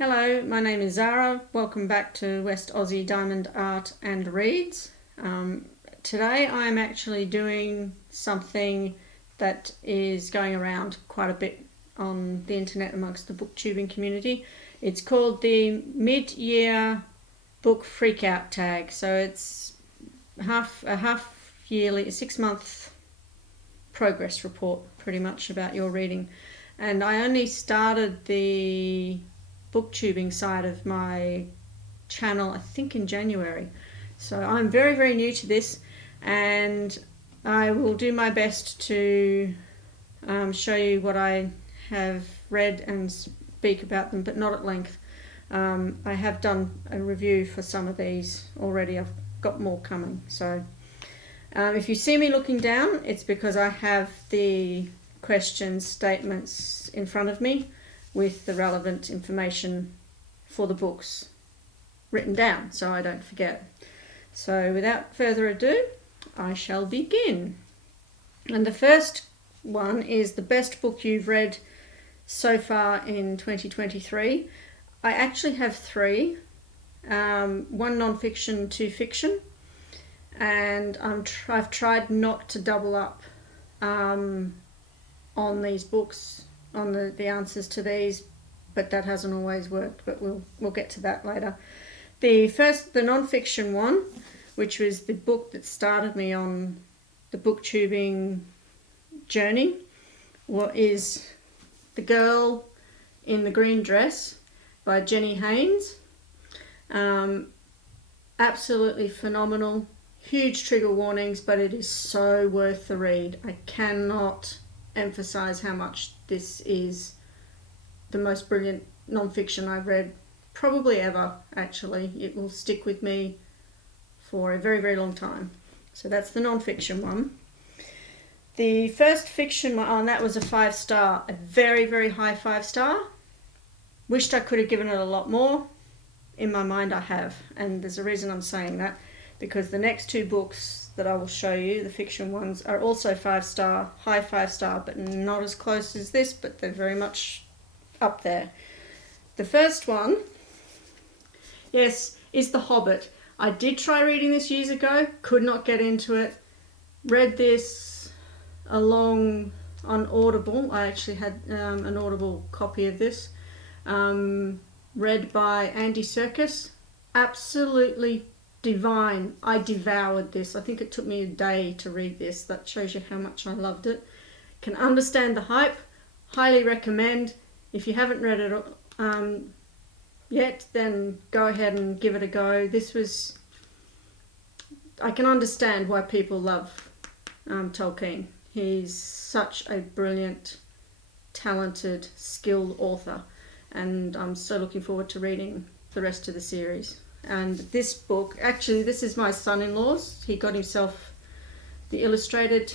Hello, my name is Zara. Welcome back to West Aussie Diamond Art and Reads. Today I'm actually doing something that is going around quite a bit on the internet amongst the booktubing community. It's called the mid-year book freakout tag. So it's a half yearly, a 6-month progress report pretty much about your reading. And I only started the booktubing side of my channel I think in January, so I'm very new to this, and I will do my best to show you what I have read and speak about them, but not at length. I have done a review for some of these already. I've got more coming, so if you see me looking down, it's because I have the question statements in front of me with the relevant information for the books written down so I don't forget. So without further ado, I shall begin. And the first one is the best book you've read so far in 2023. I actually have 3, one non-fiction, 2 fiction, and I've tried not to double up on these books, on the answers to these, but that hasn't always worked, but we'll get to that later. The non-fiction one, which was the book that started me on the booktubing journey, is The Girl in the Green Dress by Jenny Haynes. Absolutely phenomenal. Huge trigger warnings, but it is so worth the read. I cannot emphasize how much this is the most brilliant non-fiction I've read probably ever. Actually, it will stick with me for a very long time. So that's the non-fiction one. The first fiction one, that was a 5-star, a very high 5-star. Wished I could have given it a lot more. In my mind I have, and there's a reason I'm saying that, because the next 2 books that I will show you, the fiction ones, are also 5-star, high 5-star, but not as close as this, but they're very much up there. The first one, yes, is The Hobbit. I did try reading this years ago, could not get into it. Read this along on Audible. I actually had an Audible copy of this. Read by Andy Serkis. Absolutely divine. I devoured this. I think it took me a day to read this. That shows you how much I loved it. Can understand the hype. Highly recommend. If you haven't read it yet, then go ahead and give it a go. I can understand why people love Tolkien. He's such a brilliant, talented, skilled author, and I'm so looking forward to reading the rest of the series. And this book, actually this is my son-in-law's. He got himself the illustrated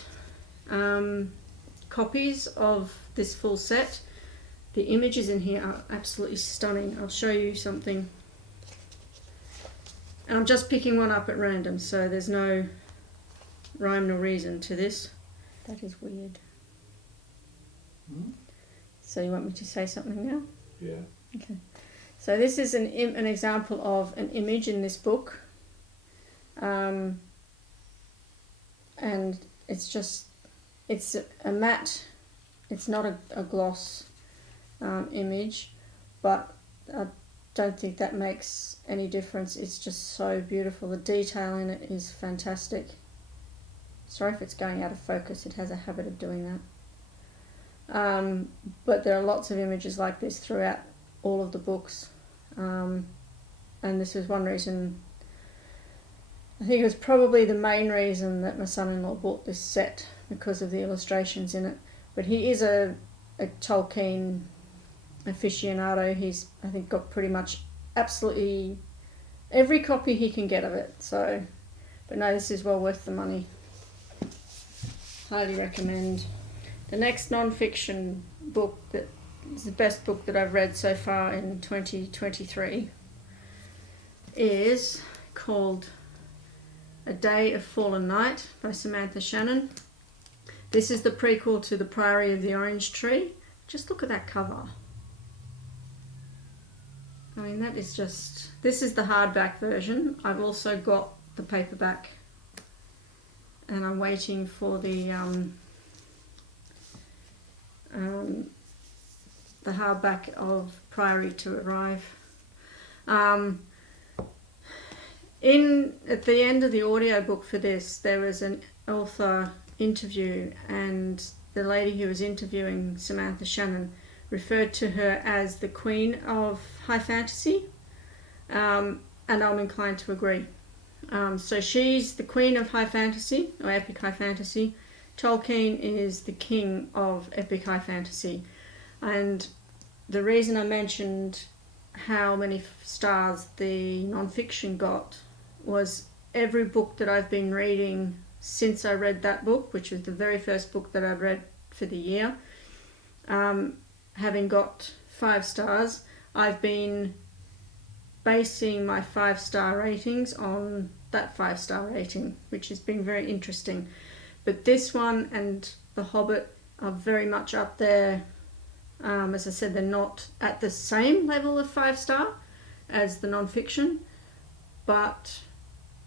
copies of this full set. The images in here are absolutely stunning. I'll show you something. And I'm just picking one up at random, so there's no rhyme nor reason to this. That is weird. So you want me to say something now? Yeah. Okay. So this is an example of an image in this book, and it's a matte, it's not a gloss image, but I don't think that makes any difference. It's just so beautiful. The detail in it is fantastic. Sorry if it's going out of focus, it has a habit of doing that. But there are lots of images like this throughout all of the books. And this was one reason, I think it was probably the main reason that my son-in-law bought this set, because of the illustrations in it. But he is a Tolkien aficionado. He's, I think, got pretty much absolutely every copy he can get of it. So, but no, this is well worth the money. Highly recommend. The next non-fiction book that is the best book that I've read so far in 2023 is called A Day of Fallen Night by Samantha Shannon. This is the prequel to The Priory of the Orange Tree. Just look at that cover. I mean, that is just... This is the hardback version. I've also got the paperback. And I'm waiting for the hardback of Priory to arrive. At the end of the audiobook for this, there was an author interview, and the lady who was interviewing, Samantha Shannon, referred to her as the Queen of High Fantasy, and I'm inclined to agree. So she's the Queen of High Fantasy, or Epic High Fantasy. Tolkien is the King of Epic High Fantasy. And the reason I mentioned how many stars the non-fiction got was every book that I've been reading since I read that book, which was the very first book that I'd read for the year, having got 5 stars, I've been basing my 5-star ratings on that 5-star rating, which has been very interesting. But this one and The Hobbit are very much up there. As I said, they're not at the same level of 5-star as the non-fiction, but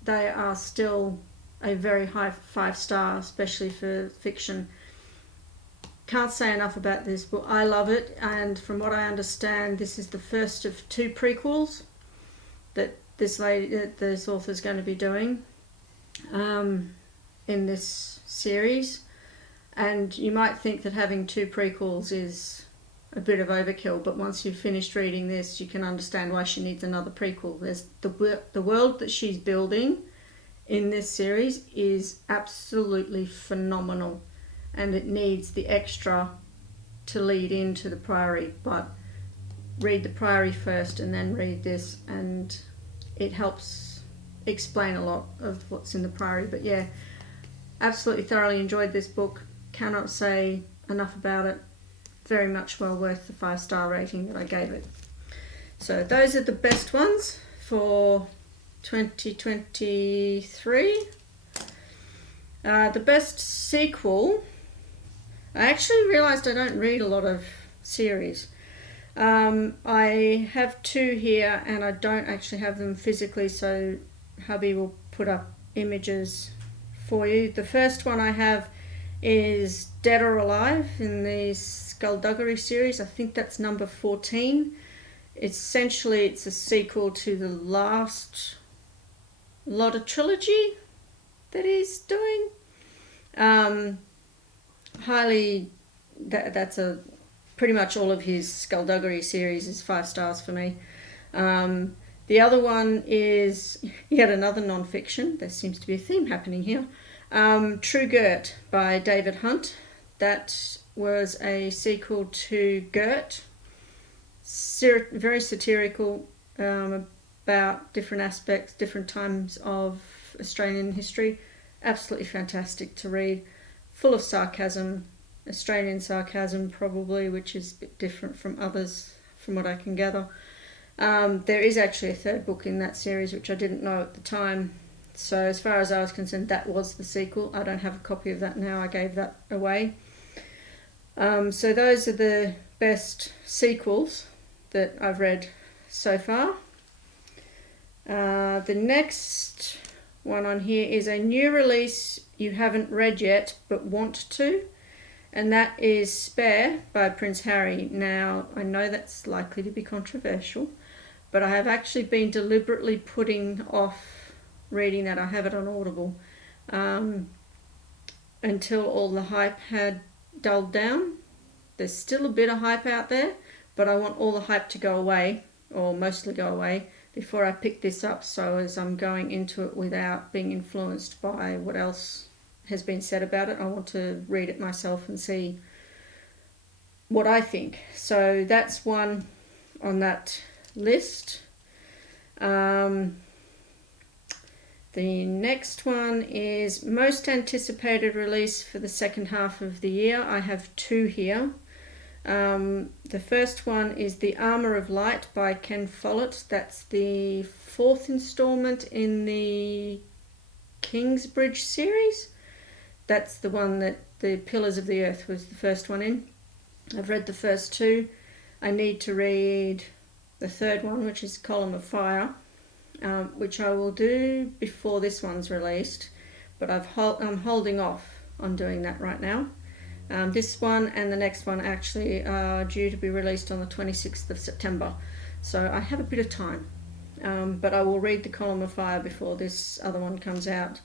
they are still a very high 5-star, especially for fiction. Can't say enough about this book. I love it, and from what I understand, this is the first of 2 prequels that this author is going to be doing in this series. And you might think that having 2 prequels is a bit of overkill, but once you've finished reading this, you can understand why she needs another prequel. There's the world that she's building in this series is absolutely phenomenal, and it needs the extra to lead into the Priory. But read the Priory first and then read this, and it helps explain a lot of what's in the Priory. But yeah, absolutely thoroughly enjoyed this book. Cannot say enough about it. Very much well worth the 5-star rating that I gave it. So those are the best ones for 2023. The best sequel, I actually realised I don't read a lot of series. I have 2 here, and I don't actually have them physically, so hubby will put up images for you. The first one I have is Dead or Alive in the Skullduggery series. I think that's number 14. Essentially, it's a sequel to the last lot of trilogy that he's doing. That's pretty much all of his Skullduggery series is 5 stars for me. The other one is yet another non-fiction. There seems to be a theme happening here. True Gert by David Hunt. That was a sequel to Gert. Very satirical, about different aspects, different times of Australian history. Absolutely fantastic to read. Full of sarcasm, Australian sarcasm probably, which is a bit different from others from what I can gather. There is actually a 3rd book in that series, which I didn't know at the time. So as far as I was concerned, that was the sequel. I don't have a copy of that now. I gave that away. So those are the best sequels that I've read so far. The next one on here is a new release you haven't read yet but want to, and that is Spare by Prince Harry. Now, I know that's likely to be controversial, but I have actually been deliberately putting off reading that. I have it on Audible until all the hype had dulled down. There's still a bit of hype out there, but I want all the hype to go away, or mostly go away, before I pick this up, so as I'm going into it without being influenced by what else has been said about it. I want to read it myself and see what I think. So that's one on that list. The next one is most anticipated release for the second half of the year. I have 2 here. The first one is The Armour of Light by Ken Follett. That's the 4th installment in the Kingsbridge series. That's the one that the Pillars of the Earth was the first one in. I've read the first 2. I need to read the third one, which is Column of Fire, which I will do before this one's released, but I'm holding off on doing that right now. This one and the next one actually are due to be released on the 26th of September, so I have a bit of time. But I will read the Column of Fire before this other one comes out.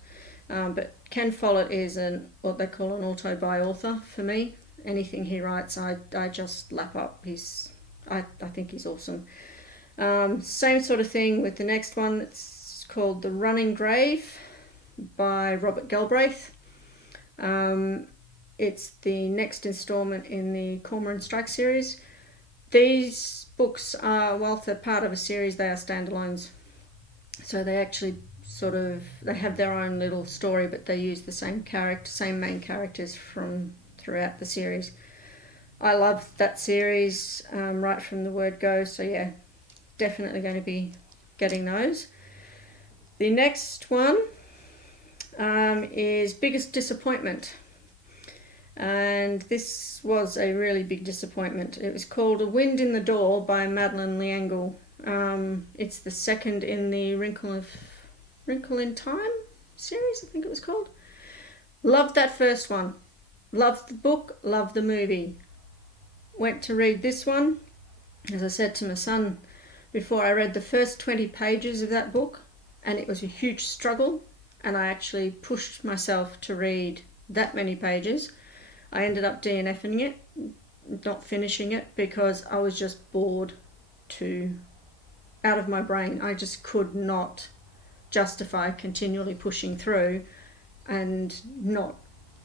But Ken Follett is what they call an auto-by-author for me. Anything he writes, I just lap up. I think he's awesome. Same sort of thing with the next one. It's called The Running Grave by Robert Galbraith. It's the next installment in the Cormoran Strike series. These books are, while they're part of a series, they are standalones. So they actually they have their own little story, but they use the same main characters from throughout the series. I love that series right from the word go, so yeah, definitely going to be getting those. The next one is Biggest Disappointment, and this was a really big disappointment. It was called A Wind in the Door by Madeleine L'Engle. It's the second in the Wrinkle in Time series, I think it was called. Loved that first one. Loved the book, loved the movie. Went to read this one. As I said to my son before, I read the first 20 pages of that book, and it was a huge struggle, and I actually pushed myself to read that many pages. I ended up DNFing it, not finishing it, because I was just bored out of my brain. I just could not justify continually pushing through and not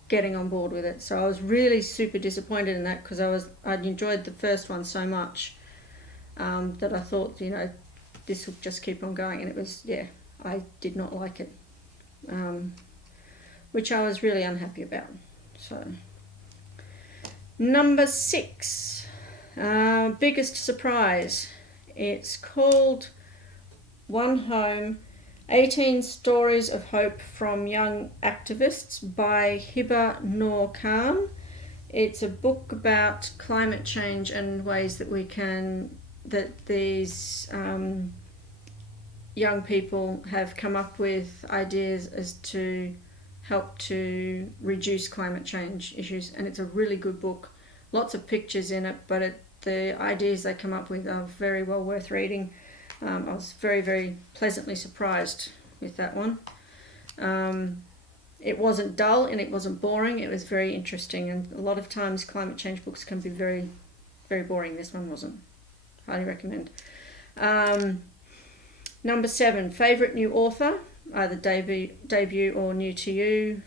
getting on board with it. So I was really super disappointed in that, because I'd enjoyed the first one so much that I thought, this will just keep on going, and it was, I did not like it, which I was really unhappy about. So number 6, biggest surprise. It's called One Home, 18 Stories of Hope from Young Activists by Hiba Noor Khan. It's a book about climate change and ways that these young people have come up with ideas as to help to reduce climate change issues. And it's a really good book. Lots of pictures in it, but the ideas they come up with are very well worth reading. I was very, very pleasantly surprised with that one. It wasn't dull and it wasn't boring. It was very interesting, and a lot of times climate change books can be very, very boring. This one wasn't. Highly recommend. Number 7, favourite new author, either debut or new to you.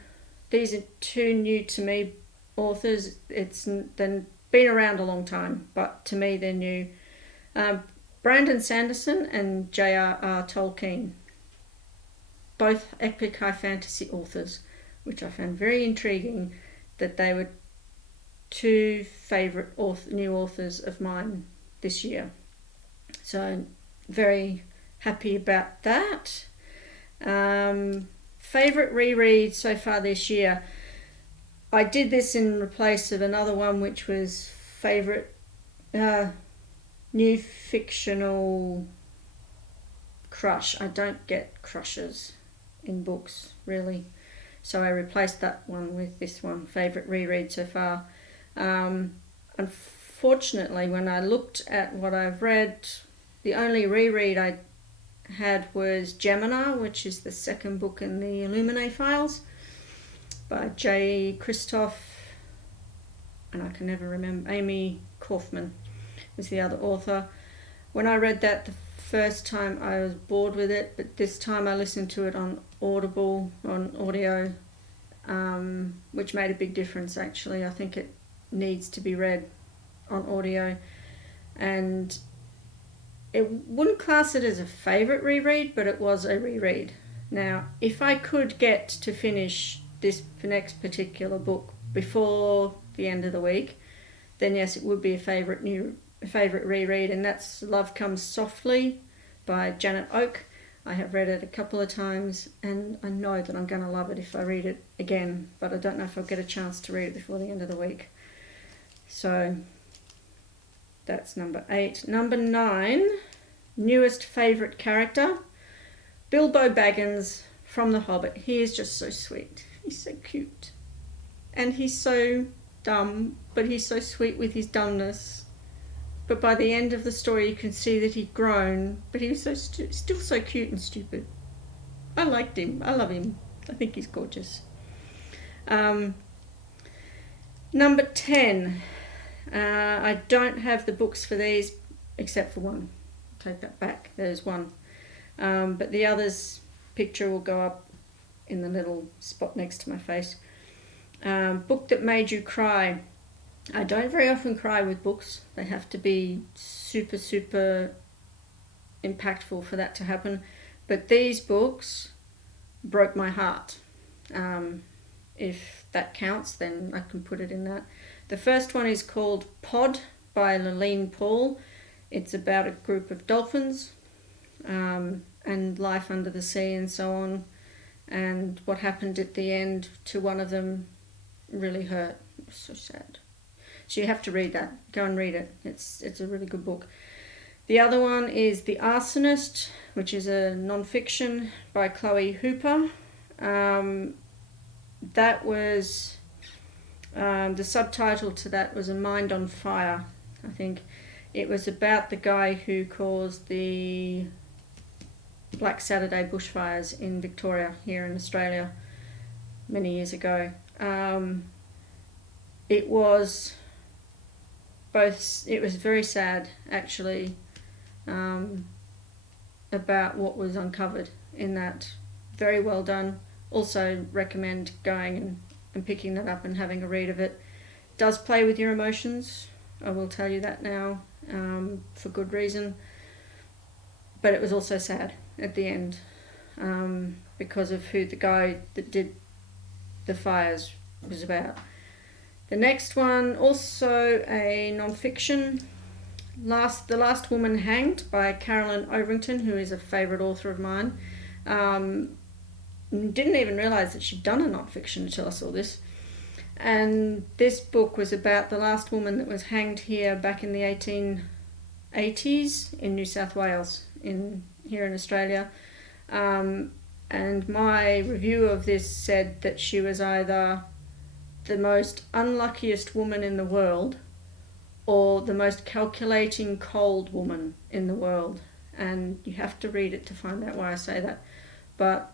These are 2 new to me authors. They've been around a long time, but to me they're new. Brandon Sanderson and J.R.R. Tolkien, both epic high fantasy authors, which I found very intriguing that they were 2 favourite new authors of mine this year. So very happy about that. Favourite reread so far this year. I did this in place of another one, which was favourite new fictional crush. I don't get crushes in books, really. So I replaced that one with this one, favourite reread so far. Unfortunately, when I looked at what I've read, the only reread I had was Gemina, which is the second book in the Illuminae files by J. Christoph, and I can never remember, Amy Kaufman was the other author. When I read that the first time, I was bored with it, but this time I listened to it on Audible, on audio, which made a big difference actually. I think it needs to be read on audio, and it wouldn't class it as a favourite reread, but it was a reread. Now, if I could get to finish this next particular book before the end of the week, then yes, it would be a favourite reread, and that's Love Comes Softly by Janet Oake. I have read it a couple of times, and I know that I'm going to love it if I read it again, but I don't know if I'll get a chance to read it before the end of the week. So that's number 8. Number 9 newest favourite character, Bilbo Baggins from The Hobbit. He is just so sweet. He's so cute. And he's so dumb, but he's so sweet with his dumbness. But by the end of the story, you can see that he'd grown, but he was so still so cute and stupid. I liked him. I love him. I think he's gorgeous. Number 10. I don't have the books for these, except for one. I'll take that back. There's one. But the other's picture will go up in the little spot next to my face. Book that made you cry. I don't very often cry with books. They have to be super, super impactful for that to happen. But these books broke my heart. If that counts, then I can put it in that. The first one is called Pod by Laline Paul. It's about a group of dolphins and life under the sea and so on. And what happened at the end to one of them really hurt. It was so sad. So you have to read that. Go and read it. It's a really good book. The other one is The Arsonist, which is a non-fiction by Chloe Hooper. That was, the subtitle to that was A Mind on Fire, I think. It was about the guy who caused the Black Saturday bushfires in Victoria, here in Australia, many years ago. It was very sad, actually, about what was uncovered in that. Very well done. Also recommend going and picking that up and having a read of it. Does play with your emotions, I will tell you that now, for good reason. But it was also sad at the end, because of who the guy that did the fires was about. The next one, also a non-fiction, The Last Woman Hanged by Carolyn Overington, who is a favourite author of mine. Didn't even realise that she'd done a non-fiction until I saw this. And this book was about the last woman that was hanged here back in the 1880s in New South Wales, here in Australia. And my review of this said that she was either the most unluckiest woman in the world or the most calculating, cold woman in the world. And you have to read it to find out why I say that. But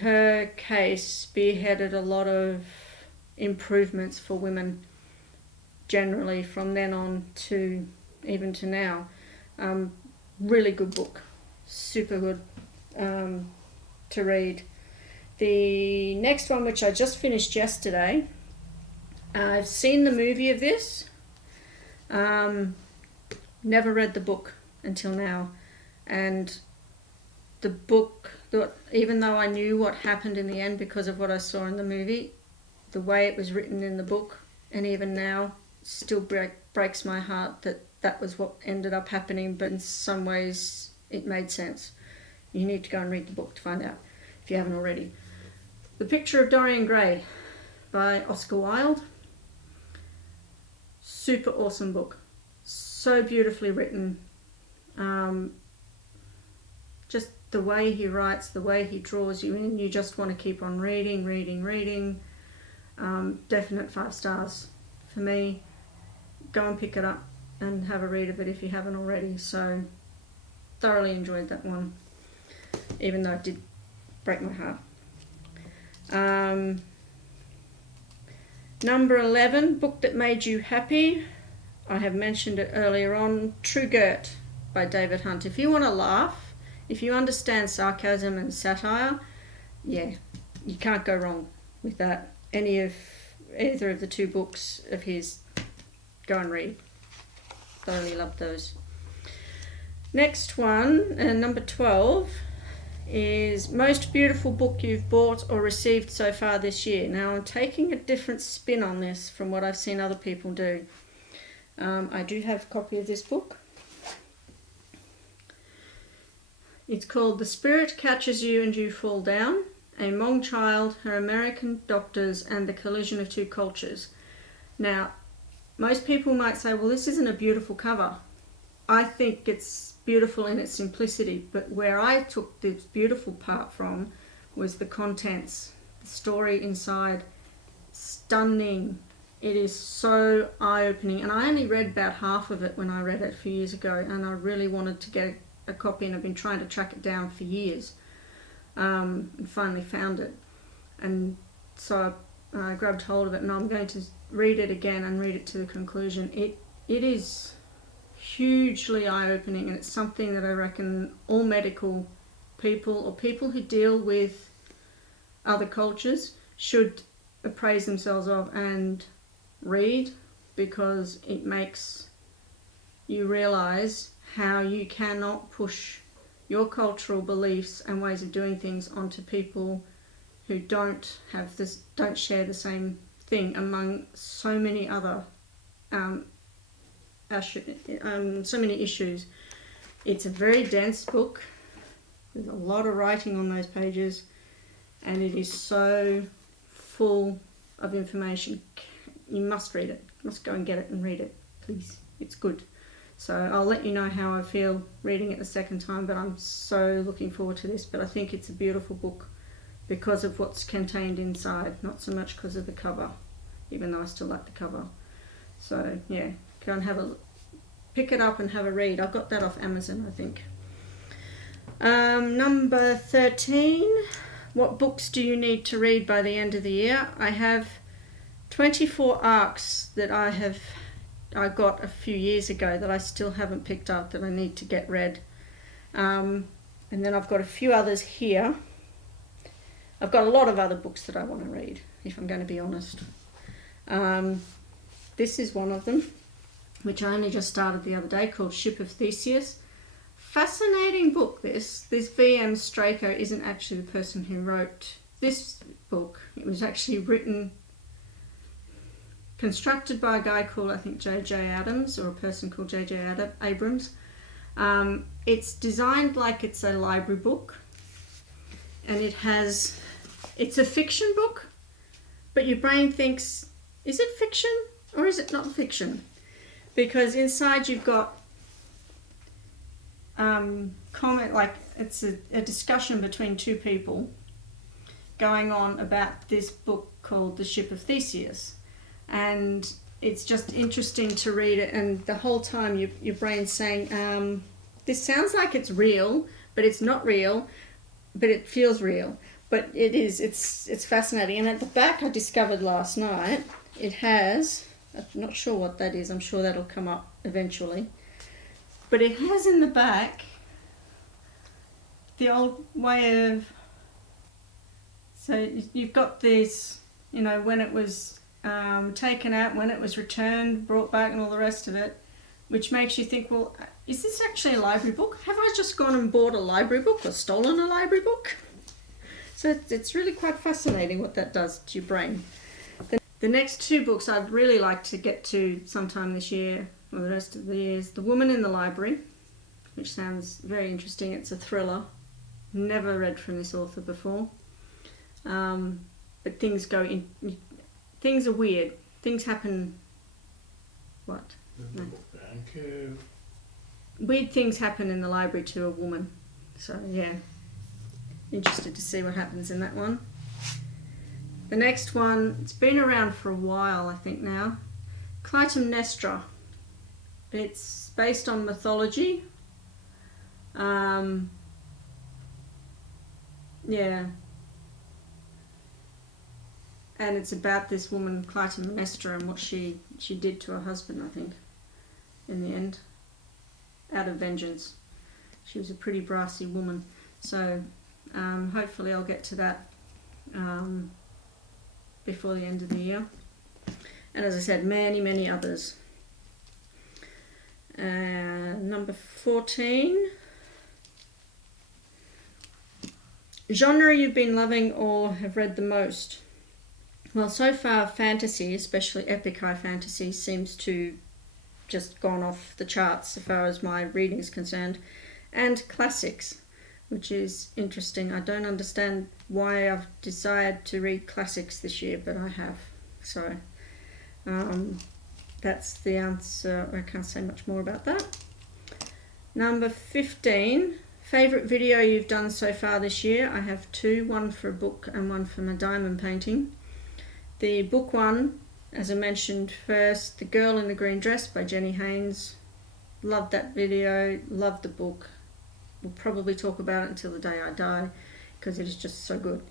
her case spearheaded a lot of improvements for women generally from then on to even to now. Really good book. Super good to read. The next one, which I just finished yesterday, I've seen the movie of this. Never read the book until now. And the book, even though I knew what happened in the end because of what I saw in the movie, the way it was written in the book, and even now, still breaks my heart that was what ended up happening, but in some ways it made sense. You need to go and read the book to find out, if you haven't already. The Picture of Dorian Gray by Oscar Wilde. Super awesome book. So beautifully written. Just the way he writes, the way he draws you in, you just want to keep on reading. Definite 5 stars for me. Go and pick it up and have a read of it if you haven't already. So thoroughly enjoyed that one, even though it did break my heart. Number 11, book that made you happy. I have mentioned it earlier on, True Grit by David Hunt. If you want to laugh, if you understand sarcasm and satire, yeah, you can't go wrong with that. Either of the 2 books of his, go and read. Thoroughly loved those. Next one, number 12, is Most Beautiful Book You've Bought or Received So Far This Year. Now, I'm taking a different spin on this from what I've seen other people do. I do have a copy of this book. It's called The Spirit Catches You and You Fall Down, A Hmong Child, Her American Doctors, and the Collision of Two Cultures. Now, most people might say, well, this isn't a beautiful cover. I think it's beautiful in its simplicity, but where I took this beautiful part from was the contents, the story inside. Stunning. It is so eye-opening, and I only read about half of it when I read it a few years ago, and I really wanted to get a copy, and I've been trying to track it down for years, and finally found it. And so I grabbed hold of it, and I'm going to read it again and read it to the conclusion. It is hugely eye-opening, and it's something that I reckon all medical people or people who deal with other cultures should appraise themselves of and read, because it makes you realize how you cannot push your cultural beliefs and ways of doing things onto people who don't share the same thing, among so many other so many issues. It's a very dense book. There's a lot of writing on those pages, and it is so full of information. You must read it. You must go and get it and read it, please. It's good. So I'll let you know how I feel reading it the second time, but I'm so looking forward to this. But I think it's a beautiful book because of what's contained inside, not so much because of the cover, even though I still like the cover. So yeah, go and pick it up and have a read. I got that off Amazon, I think. Number 13. What books do you need to read by the end of the year? I have 24 arcs that I got a few years ago that I still haven't picked up, that I need to get read. And then I've got a few others here. I've got a lot of other books that I want to read, if I'm going to be honest. This is one of them, which I only just started the other day, called Ship of Theseus. Fascinating book, this. This V.M. Straker isn't actually the person who wrote this book. It was actually constructed by a guy called, I think, J.J. Adams, or a person called J.J. Abrams. It's designed like it's a library book, and it's a fiction book, but your brain thinks, is it fiction or is it not fiction? Because inside you've got comment, like it's a discussion between two people going on about this book called The Ship of Theseus, and it's just interesting to read it, and the whole time your brain's saying, this sounds like it's real, but it's not real, but it feels real. But it is, it's fascinating. And at the back, I discovered last night, it has, I'm not sure what that is, I'm sure that'll come up eventually, but it has in the back the old way of, so you've got this, you know, when it was taken out, when it was returned, brought back, and all the rest of it, which makes you think, well, is this actually a library book? Have I just gone and bought a library book or stolen a library book? So it's really quite fascinating what that does to your brain. The next two books I'd really like to get to sometime this year, or the rest of the year, is The Woman in the Library, which sounds very interesting. It's a thriller. Never read from this author before. But things are weird. Things happen. What? No. Thank you. Weird things happen in the library to a woman. So yeah, interested to see what happens in that one. The next one, it's been around for a while, I think now. Clayton Nestra. It's based on mythology. Yeah. And it's about this woman, Clayton Nestra, and what she did to her husband, I think, in the end, out of vengeance. She was a pretty brassy woman. So hopefully I'll get to that before the end of the year. And as I said, many others. Number 14. Genre you've been loving or have read the most? Well, so far fantasy, especially epic high fantasy, seems to just gone off the charts as far as my reading is concerned. And classics, which is interesting. I don't understand why I've decided to read classics this year, but I have. So that's the answer. I can't say much more about that. Number 15, favourite video you've done so far this year. I have two, one for a book and one for my diamond painting. The book one, as I mentioned first, The Girl in the Green Dress by Jenny Haynes. Loved that video, loved the book. We'll probably talk about it until the day I die because it is just so good,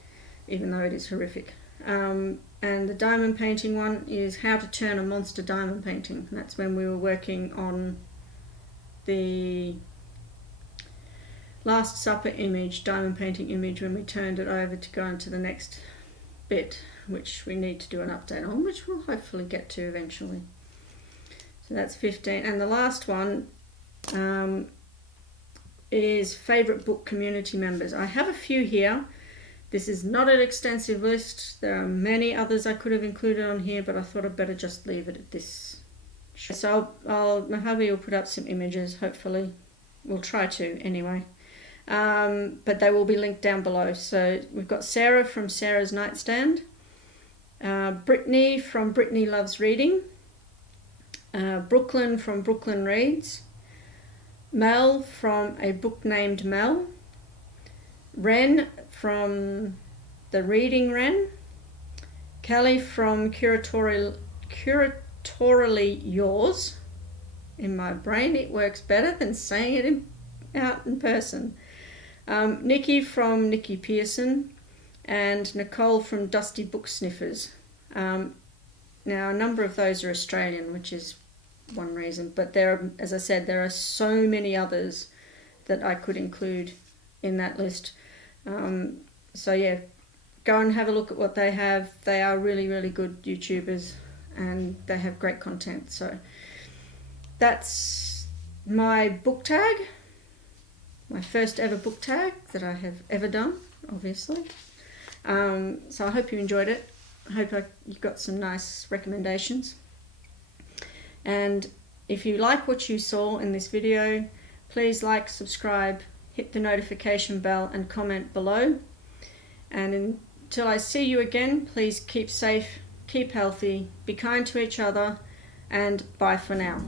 even though it is horrific. And the diamond painting one is How to Turn a Monster Diamond Painting. That's when we were working on the Last Supper image, diamond painting image, when we turned it over to go into the next bit, which we need to do an update on, which we'll hopefully get to eventually. So that's 15. And the last one is favourite book community members. I have a few here. This is not an extensive list. There are many others I could have included on here, but I thought I'd better just leave it at this. So my hubby will put up some images, hopefully. We'll try to anyway. But they will be linked down below. So we've got Sarah from Sarah's Nightstand, Brittany from Brittany Loves Reading, Brooklyn from Brooklyn Reads, Mel from A Book Named Mel, Ren from The Reading Ren, Kelly from Curatorially Yours. In my brain it works better than saying it out in person. Nikki from Nikki Pearson, and Nicole from Dusty Book Sniffers. Now a number of those are Australian, which is one reason, but there are, as I said, there are so many others that I could include in that list. So yeah, go and have a look at what they have. They are really, really good YouTubers and they have great content. So that's my book tag, my first ever book tag that I have ever done, obviously. So I hope you enjoyed it. I hope you got some nice recommendations. And if you like what you saw in this video, please like, subscribe, hit the notification bell and comment below. And until I see you again, please keep safe, keep healthy, be kind to each other, and bye for now.